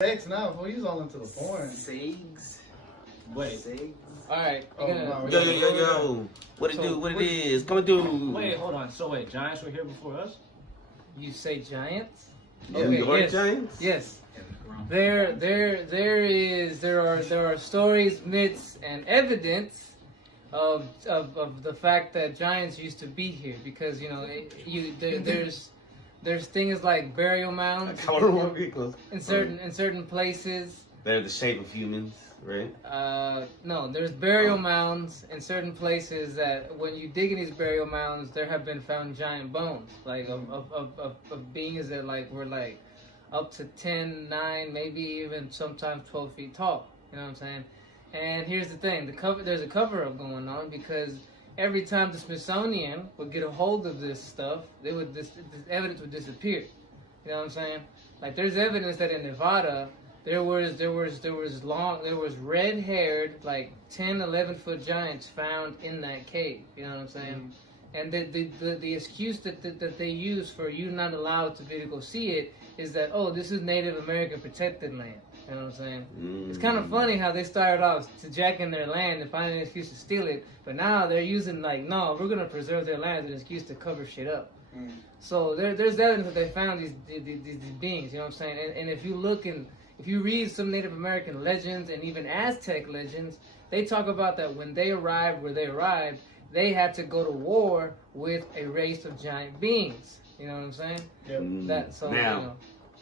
Sex now, before he's all into the porn. Sags. Wait. Sags. Alright. Yo. What it do? What it is? Coming through. Wait, hold on. So wait, giants were here before us? You say giants? New York Giants? Yes. There are stories, myths, and evidence of the fact that giants used to be here because there's things like burial mounds in certain places. They're the shape of humans, right? No, there's burial mounds in certain places that when you dig in these burial mounds, there have been found giant bones, like of beings that were up to 10, 9, maybe even sometimes 12 feet tall. You know what I'm saying? And here's the thing: there's a cover-up going on because every time the Smithsonian would get a hold of this stuff, this evidence would disappear. You know what I'm saying? Like there's evidence that in Nevada there was red-haired 10, 11-foot giants found in that cave. You know what I'm saying? And the excuse that they use for you not allowed to be able to go see it is that, oh, this is Native American protected land. You know what I'm saying? It's kind of funny how they started off to jacking their land and finding an excuse to steal it, but now they're using no, we're gonna preserve their land as an excuse to cover shit up. So there's evidence that they found these beings. You know what I'm saying? And if you look and if you read some Native American legends and even Aztec legends, they talk about that when they arrived where they arrived, they had to go to war with a race of giant beings. You know what I'm saying? Yep. Now,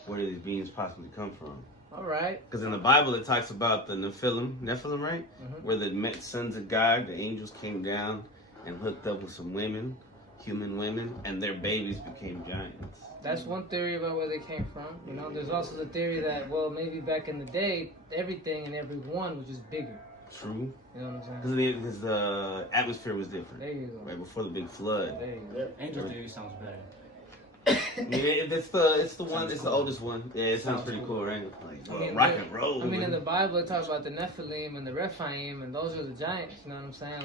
where did these beings possibly come from? All right. Because in the Bible it talks about the Nephilim, right? Where the sons of God, the angels came down and hooked up with some women, human women, and their babies became giants. That's one theory about where they came from. You know, there's also the theory that, well, maybe back in the day, everything and everyone was just bigger. True. You know what I'm saying? Because the atmosphere was different. There you go. Right before the big flood. There you go. Angel theory sounds better. Yeah, it's the oldest one. Yeah, it sounds pretty cool, right? Rock and roll. I mean, in the Bible, it talks about the Nephilim and the Rephaim, and those are the giants. You know what I'm saying?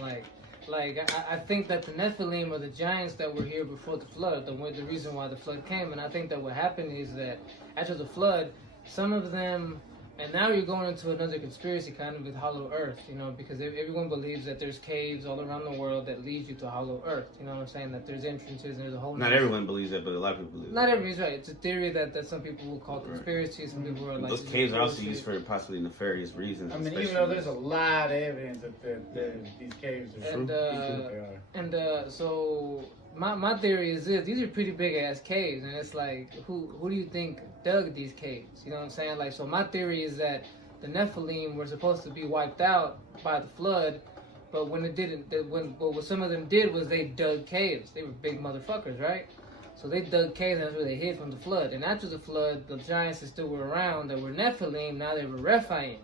I think that the Nephilim are the giants that were here before the flood. The reason why the flood came, and I think that what happened is that after the flood, some of them. And now you're going into another conspiracy kind of with Hollow Earth, you know, because everyone believes that there's caves all around the world that lead you to Hollow Earth. You know what I'm saying? That there's entrances and there's a whole... Not everyone believes that, but a lot of people believe Not everyone's right. It's a theory that some people will call conspiracy. Some people are like... Those caves are also used for possibly nefarious reasons. I mean, even though there's a lot of evidence that these caves are true. So... My theory is this: these are pretty big ass caves, and it's like, who do you think dug these caves? You know what I'm saying? So my theory is that the Nephilim were supposed to be wiped out by the flood, but when it didn't, what some of them did was they dug caves. They were big motherfuckers, right? So they dug caves, and that's where they hid from the flood. And after the flood, the giants that still were around that were Nephilim, now they were Rephaim.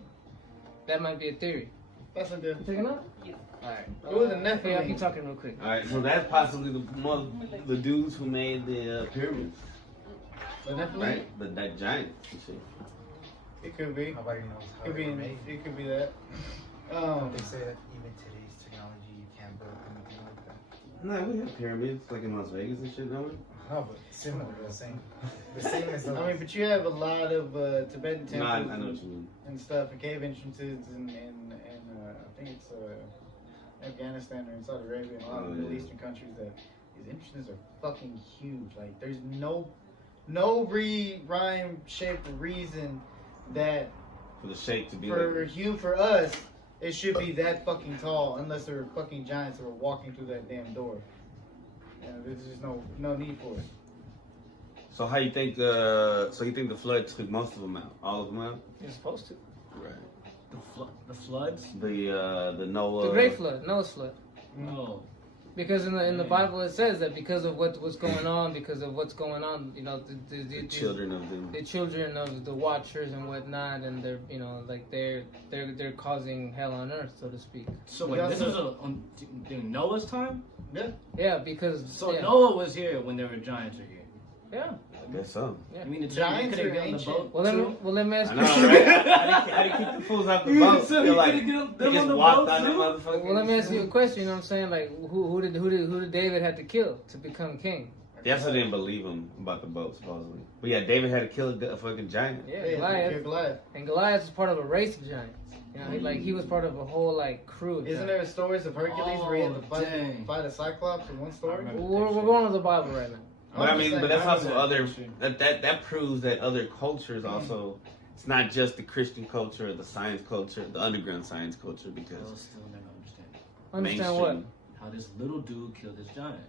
That might be a theory. That's a good. Taking up? Yeah. Alright. Who was the Nephilim? Yeah, keep talking real quick. Alright, so that's possibly the dudes who made the pyramids. The Nephilim? Right? The giants and shit. It could be. Nobody knows how Could be. they were made. It could be that. They say that even today's technology, you can't build anything like that. No, we have pyramids like in Las Vegas and shit, don't we? No, but similar, the same as those. I mean, but you have a lot of Tibetan temples No, I know what you mean. and stuff, and cave entrances, and I think it's Afghanistan or in Saudi Arabia and a lot of Middle Eastern countries that these entrances are fucking huge. Like, there's no rhyme, shape, or reason that For the shape to be for us, it should be that fucking tall unless there are fucking giants that are walking through that damn door. There's just no need for it. So how you think? So you think the flood took most of them out, all of them out? You're supposed to. Right. The floods? The Noah. The Great Flood, Noah's flood. Oh. Because in the Bible it says that because of what's going on, you know, the children of the children of the Watchers and whatnot, and they're causing hell on earth, so to speak. So wait, this was in Noah's time? Yeah. Yeah, because Noah was here when there were giants here. Yeah. I guess so. Yeah. I mean, the Giants could are have gotten the ancient. boat. Well, let me ask I you. know, right? How do you keep the fools off the boat? So They're you like, could've get they them just on the walked boat, on them too? motherfuckers. Well, let me ask you a question. You know what I'm saying? Like, who did David have to kill to become king? They also didn't believe him about the boat, supposedly. But yeah, David had to kill a fucking giant. Yeah, Goliath. Goliath. And Goliath was part of a race of giants. You know, he was part of a whole like crew. Isn't there stories of Hercules where he had to fight a Cyclops in one story? We're going to the Bible right now. But I mean, but that's also other that proves that other cultures also. It's not just the Christian culture, or the science culture, the underground science culture, because They'll still never understand. Understand what? How this little dude killed this giant.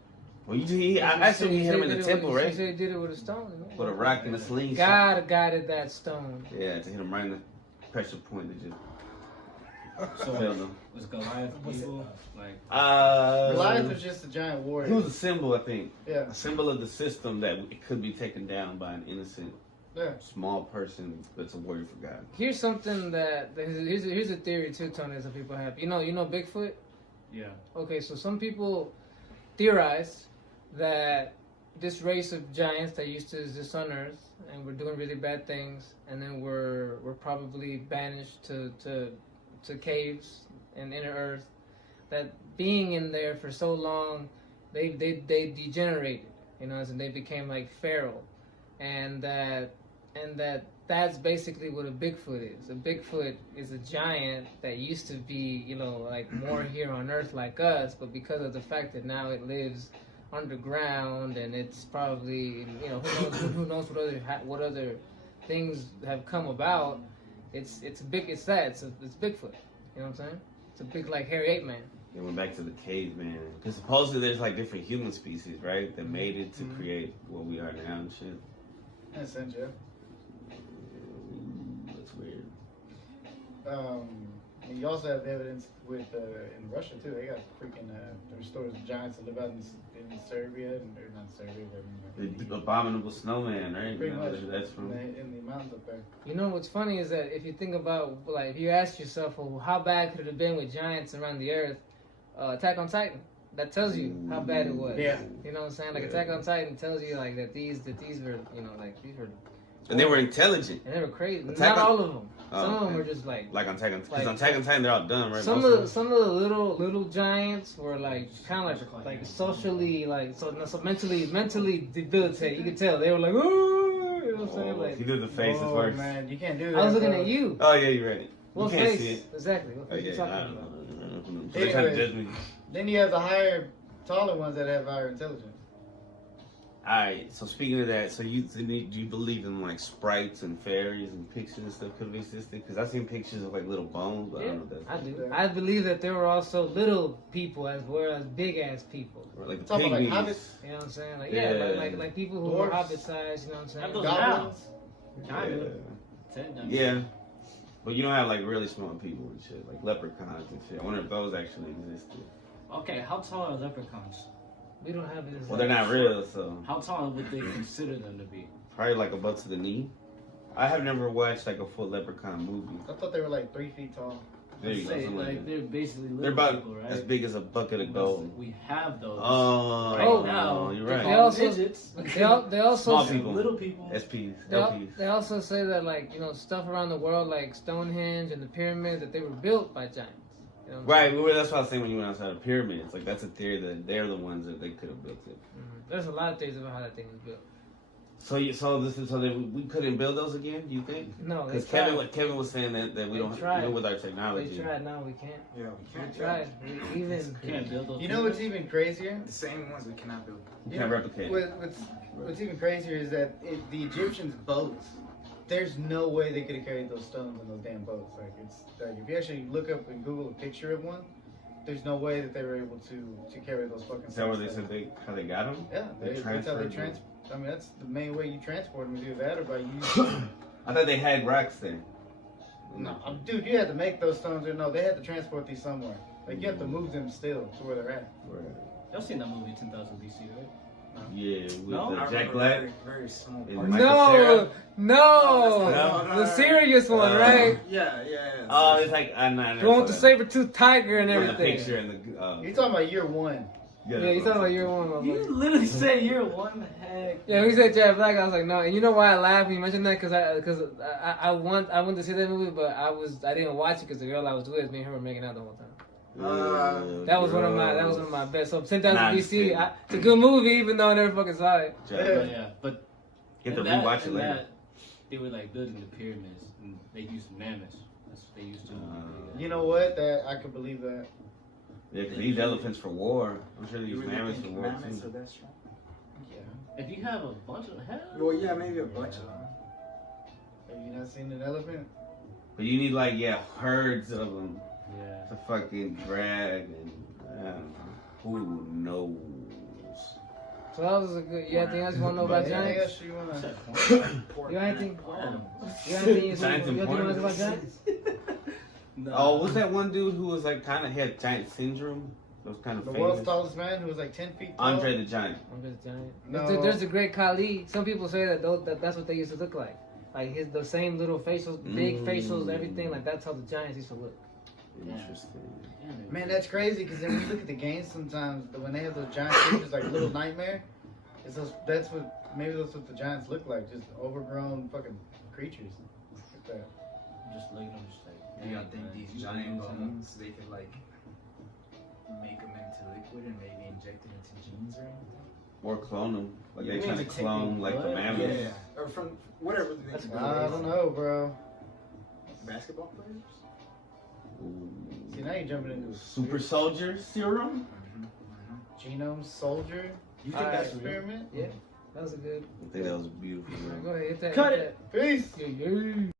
Well, I assume he hit him in the temple, right? He said he did it with a stone. With a rock and a sling. God guided that stone. Yeah, to hit him right in the pressure point to just. So was Goliath evil? Like Goliath was just a giant warrior. He was a symbol, I think. Yeah. A symbol of the system that it could be taken down by an innocent, small person that's a warrior for God. Here's something here's a theory too, Tony, that some people have. You know Bigfoot? Yeah. Okay, so some people theorize that this race of giants that used to exist on Earth and were doing really bad things, and then were probably banished to caves and inner Earth. That being in there for so long, they degenerated, you know, and they became like feral, and that's basically what a Bigfoot is. A Bigfoot is a giant that used to be, you know, like more here on Earth like us, but because of the fact that now it lives underground and it's probably, you know, who knows what other things have come about. It's Bigfoot. You know what I'm saying? It's a big like hairy ape man. They went back to the caveman. Because supposedly there's like different human species, right? That made it to create what we are now and shit. That's sense, yeah. That's weird. And you also have evidence with in Russia too. They got freaking there's stories of giants that live out in Serbia, or not Serbia, but The abominable snowman, right? Pretty much. That's from in the mountains up there. You know what's funny is that if you think about, like, if you ask yourself, well, how bad could it have been with giants around the Earth? Attack on Titan. That tells you how bad it was. Yeah. You know what I'm saying? Like Attack on Titan tells you like that these were, you know, like these were. And they were intelligent. And they were crazy. Not all of them. Some of them okay. were just like on Attack on like, on Attack on Titan, they're all done, right? Some of the little giants were like kind of like socially like so mentally debilitated. You could tell they were like, ooh, you know what I'm saying? Like, you do the faces first. Man, you can't do that. I was looking at you. Oh yeah, you're right. What you can't face? see it. Exactly. What face Okay, you talking I don't about? know. They're trying to judge me. Then you have the higher, taller ones that have higher intelligence. Alright, so speaking of that, so do you believe in like sprites and fairies and pictures and stuff could have existed? Because I've seen pictures of like little bones, but I don't know if that's I do. I believe that there were also little people as well as big ass people. or like the Talking pygmies. about like hobbits. You know what I'm saying? Like Yeah. like people who Dwarfs. were hobbit sized. You know what I'm saying? Have those Goblins. Yeah, but you don't have like really small people and shit, like leprechauns and shit. I wonder if those actually existed. Okay, how tall are leprechauns? We don't have it. Well, they're not real, so How tall would they consider them to be? probably like above to the knee. I have never watched like a full leprechaun movie. I thought they were like 3 feet tall. There you go. Say, something like like that. they're basically little They're about people, right? as big as a bucket of gold. We have those. Oh, Right now, you're they right. They call also- midgets. They also Small people. Little people. SPs, They, LPs. they also say that, like, you know, stuff around the world like Stonehenge and the pyramids, that they were built by giants. You know what I'm Right, that's what I was saying when you went outside of pyramids. Like that's a theory that they're the ones that they could have built it. There's a lot of theories about how that thing was built. So we couldn't build those again? Do you think? No, they Because tried. Kevin was saying that we They don't tried. even with our technology. They tried. Now we can't. Yeah, we We can't. tried. We even. Can't build those. You know what's even crazier? The same ones we cannot build. You can't replicate. What's even crazier is that the Egyptians' boats. There's no way they could have carried those stones in those damn boats. Like it's like if you actually look up and Google a picture of one, there's no way that they were able to carry those fucking. Is that where they stones. said how they got them? Yeah, They that's how they transferred them? transport. I mean, that's the main way you transport them is either that or by using. I thought they had rocks there. No, dude, you had to make those stones. Or no, they had to transport these somewhere. Like you have to move them still to where they're at. Right. Y'all seen that movie 10,000 BC, right? Yeah, with No? I Jack remember Black. Very, very small And parts. Michael No, Cera? no, No? the serious one, right? Yeah. Oh, it's like I know. The one with the saber-toothed tiger and From the everything. picture and the. You're talking about year one. Yeah, you talking about year one, my You boy. literally said you're one heck. Yeah, we said Jack Black. I was like, no. And you know why I laughed when you mentioned that? Because I want to see that movie, but I didn't watch it because the girl I was with, me and her were making out the whole time. That was one of my best. So 10,000 BC, Nonsense. it's a good movie, even though I never fucking saw it. But Get to in that- rewatch it in later. that, they were like building the pyramids, and they used mammoths. That's what they used to. You know what? That I could believe that. Yeah, because they use elephants for war. I'm sure they You use really mammoths for think war mammoths are too. that strong? Yeah. If you have a bunch of hell, Well, yeah, maybe a bunch of them. Have you not seen an elephant? But you need like herds of them yeah. to fucking drag and who knows? So that was a good. You got anything else you want to know about Anything giants? else you wanna? Pork You got anything? Animals. You got anything you Giants want to know important. about giants? No. Oh, was that one dude who was like kind of had giant syndrome? That was kind of The famous. world's tallest man who was like 10 feet tall. Andre the Giant. I'm just giant. No. There's a great Kali. Some people say that's what they used to look like. Like the same little facials, big facials, everything. Like that's how the giants used to look. Interesting. Man, that's crazy because then when you look at the games sometimes, when they have those giant creatures like Little Nightmare, that's what the giants look like, just overgrown fucking creatures. Look at that. Just looking at them, just like. Do y'all think man, these you giant know, bones, they could like make them into liquid and maybe inject it into genes or anything? Or clone them. Like You they mean trying to to take clone the like the blood? mammoths. Or from whatever. That's they good. I don't know, bro. Basketball players? Ooh. See, now you're jumping into Super soldier serum? genome soldier You think Alright. that's real? experiment. Yeah, that was a good. I think that was beautiful, man. Go ahead, hit that. Cut hit it. Peace. that. Yeah, yeah.